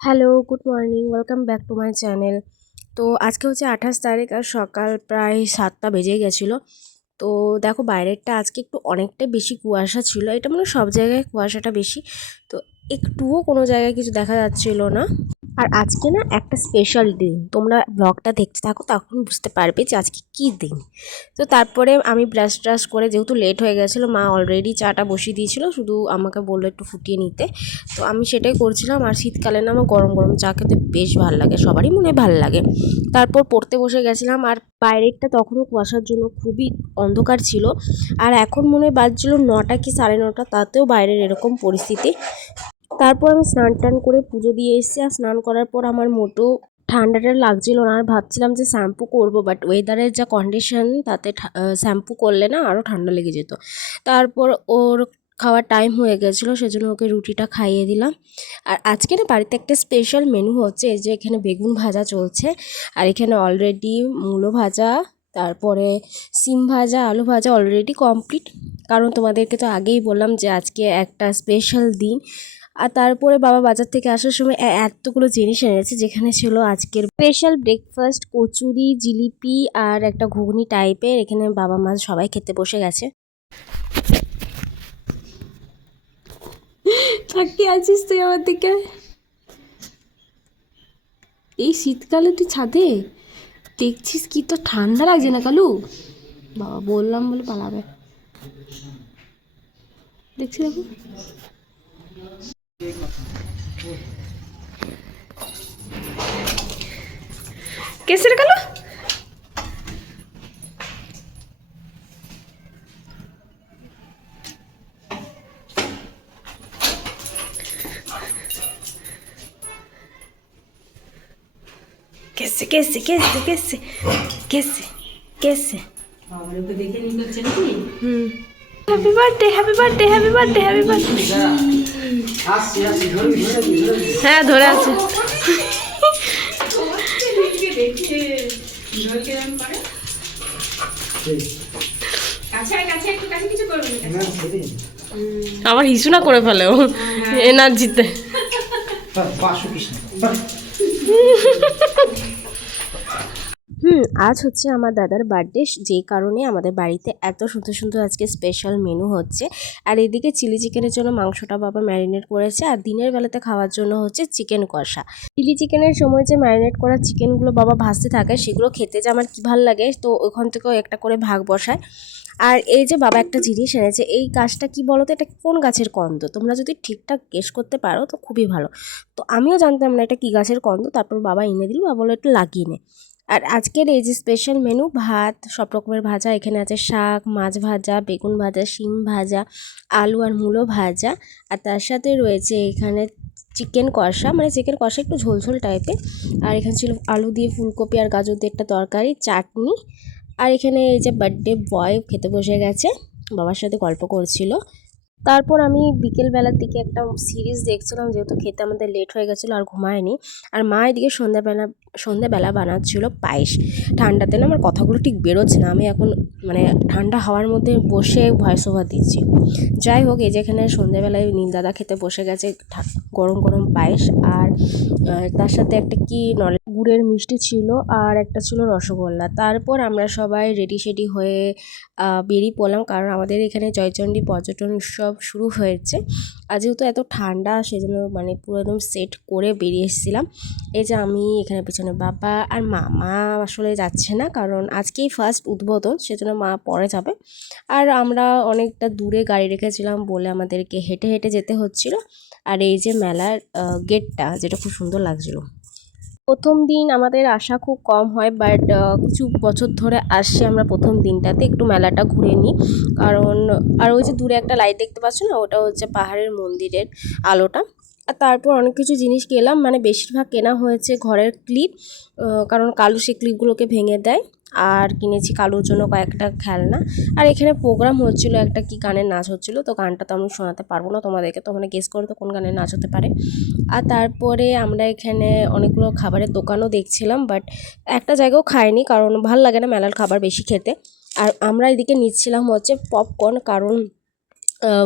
Hello, good morning, welcome back to my channel. তো আজকে হচ্ছে 28 তারিখ আর সকাল প্রায় 7টা বেজে গেছিলো। তো দেখো বাইরেরটা আজকে একটু অনেকটাই বেশি কুয়াশা ছিল, এটা মানে সব জায়গায় কুয়াশাটা বেশি। তো একটুও কোনো জায়গায় কিছু দেখা যাচ্ছিল না। আর আজকে না একটা স্পেশাল দিন, তোমরা ব্লগটা দেখতে থাকো তখন বুঝতে পারবে যে আজকে কী দিন। তো তারপরে আমি ব্রাশ ট্রাশ করে, যেহেতু লেট হয়ে গেছিলো, মা অলরেডি চাটা বসিয়ে দিয়েছিল, শুধু আমাকে বললো একটু ফুটিয়ে নিতে। তো আমি সেটাই করছিলাম। আর শীতকালে না আমার গরম গরম চা খেতে বেশ ভালো লাগে, সবারই মনে হয় ভালো লাগে। তারপর পড়তে বসে গেছিলাম, আর বাইরেরটা তখনও কুয়াশার জন্য খুবই অন্ধকার ছিল। আর এখন মনে হয় বাজছিল 9টা কি 9:30, তাতেও বাইরের এরকম পরিস্থিতি। তারপর আমি স্নান টান করে পুজো দিয়ে এসেছি। আর স্নান করার পর আমার মোটেও ঠান্ডাটা লাগছিল না। আর ভাবছিলাম যে শ্যাম্পু করব, বাট ওয়েদারের যা কন্ডিশন তাতে শ্যাম্পু করলে না আরও ঠান্ডা লেগে যেত। তারপর ওর খাওয়ার টাইম হয়ে গেছিলো, সেজন্য ওকে রুটিটা খাইয়ে দিলাম। আর আজকে না বাড়িতে একটা স্পেশাল মেনু হচ্ছে, এই যে এখানে বেগুন ভাজা চলছে, আর এখানে অলরেডি মূলো ভাজা, তারপরে সিম ভাজা, আলু ভাজা অলরেডি কমপ্লিট। কারণ তোমাদেরকে তো আগেই বললাম যে আজকে একটা স্পেশাল দিন। আর তারপরে বাবা বাজার থেকে আসার সময় এতগুলো জিনিস এনেছে, যেখানে ছিল আজকের স্পেশাল ব্রেকফাস্ট, কচুরি, জিলিপি আর একটা ঘুগনি টাইপের। এখানে বাবা মা সবাই খেতে বসে গেছে। তাকিয়ে আছিস তুই আমার দিকে? এই শীতকালে তুই ছাদে দেখছিস কি, তো ঠান্ডা লাগছে না কালু? বাবা বললাম বলে পালাবে। দেখছি দেখো। কেসে রে কালু? कैसे कैसे कैसे कैसे कैसे कैसे happy birthday happy birthday happy birthday happy birthday. হ্যাঁ ধরে আছে। আবার হিসু না করে ফেলে ও এনার্জিতে। আজ হচ্ছে আমার দাদার বার্থডে, যেই কারণে আমাদের বাড়িতে এত সুন্দর সুন্দর আজকে স্পেশাল মেনু হচ্ছে। আর এদিকে চিলি চিকেনের জন্য মাংসটা বাবা ম্যারিনেট করেছে, আর দিনের বেলাতে খাওয়ার জন্য হচ্ছে চিকেন কষা। চিলি চিকেনের সময় যে ম্যারিনেট করা চিকেনগুলো বাবা ভাজতে থাকে, সেগুলো খেতে যে আমার কী ভালো লাগে, তো ওখান থেকেও একটা করে ভাগ বসায়। আর এই যে বাবা একটা জিনিস এনেছে, এই গাছটা কি বলো তো, এটা কোন গাছের কন্দ? তোমরা যদি ঠিকঠাক গেস করতে পারো তো খুবই ভালো। তো আমিও জানতাম না এটা কি গাছের কন্দ, তারপর বাবা এনে দিল, বাবা বললো একটু লাগিয়ে নে। আর আজকের এই যে স্পেশাল মেনু, ভাত, সব রকমের ভাজা, এখানে আছে শাক, মাছ ভাজা, বেগুন ভাজা, শিম ভাজা, আলু আর মূলো ভাজা, আর তার সাথে রয়েছে এখানে চিকেন কষা, মানে চিকেন কষা একটু ঝোলঝোল টাইপের। আর এখানে ছিল আলু দিয়ে ফুলকপি আর গাজর দিয়ে একটা তরকারি, চাটনি। আর এখানে এই যে বার্থডে বয় খেতে বসে গেছে, বাবার সাথে গল্প করছিল। তারপর আমি বিকেলবেলার দিকে একটা সিরিজ দেখছিলাম, যেহেতু খেতে আমাদের লেট হয়ে গেছিলো আর ঘুমায়নি। আর মা এদিকে সন্ধ্যাবেলা বানাচ্ছিল পায়েস। ঠান্ডাতে না আমার কথাগুলো ঠিক বেরোচ্ছে না, আমি এখন মানে ঠান্ডা হাওয়ার মধ্যে বসে ভয়েস ওভার দিচ্ছি। যাই হোক, এই যেখানে সন্ধ্যাবেলায় নীল দাদা খেতে বসে গেছে গরম গরম পায়েস। আর তার সাথে একটা কি গুড়ের মিষ্টি ছিল, আর একটা ছিল রসগোল্লা। তারপর আমরা সবাই রেডি সেডি হয়ে বেরিয়ে পড়লাম, কারণ আমাদের এখানে জয়চণ্ডী পর্যটন উৎসব শুরু হয়েছে। আর যেহেতু এত ঠান্ডা, সেজন্য মানে পুরো একদম সেট করে বেরিয়ে এসেছিলাম। এই যে আমি এখানে পেছনে, বাবা আর মা আসলে যাচ্ছে না, কারণ আজকেই ফার্স্ট উদ্বোধন, সেজন্য মা পরে যাবে। আর আমরা অনেকটা দূরে গাড়ি রেখেছিলাম বলে আমাদেরকে হেঁটে হেঁটে যেতে হচ্ছিল। আর এই যে মেলার গেটটা, যেটা খুব সুন্দর লাগছিল। প্রথম দিন আমাদের আসা খুব কম হয়, বাট কিছু বছর ধরে আসছি আমরা প্রথম দিনটাতে একটু মেলাটা ঘুরে নিই। কারণ আর ওই যে দূরে একটা লাইট দেখতে পাচ্ছ না, ওটা হচ্ছে পাহাড়ের মন্দিরের আলোটা। আর তারপর অনেক কিছু জিনিস কেলাম, মানে বেশিরভাগ কেনা হয়েছে ঘরের ক্লিপ, কারণ কালু সেই ক্লিপগুলোকে ভেঙে দেয়। আর কিনেছি কালুর জন্য কয়েকটা খেলনা। আর এখানে প্রোগ্রাম হচ্ছিলো, একটা কি গানের নাচ হচ্ছিলো, তো গানটা তো আমি শোনাতে পারবো না তোমাদেরকে, তোমরা গেস করো তো কোন গানের নাচ হতে পারে। আর তারপরে আমরা এখানে অনেকগুলো খাবারের দোকানও দেখছিলাম, বাট একটা জায়গাও খাইনি, কারণ ভাল লাগে না মেলার খাবার বেশি খেতে। আর আমরা এদিকে নিচ্ছিলাম হচ্ছে পপকর্ন, কারণ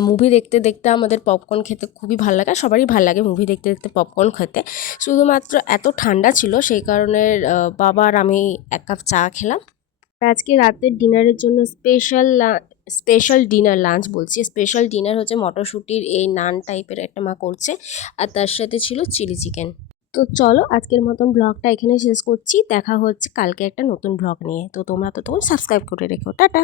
মুভি দেখতে দেখতে আমাদের পপকর্ন খেতে খুবই ভালো লাগে, সবারই ভালো লাগে মুভি দেখতে দেখতে পপকর্ন খেতে। শুধুমাত্র এত ঠান্ডা ছিল সেই কারণে বাবা আর আমি 1 কাপ চা খেলাম। আজকে রাতের ডিনারের জন্য স্পেশাল ডিনার, লাঞ্চ বলছি, স্পেশাল ডিনার হচ্ছে মটরশুঁটির এই নান টাইপের একটা মা করছে, আর তার সাথে ছিল চিলি চিকেন। তো চলো আজকের মতন ব্লগটা এখানে শেষ করছি, দেখা হচ্ছে কালকে একটা নতুন ব্লগ নিয়ে। তো তোমরা ততক্ষণ সাবস্ক্রাইব করে রেখো, টাটা।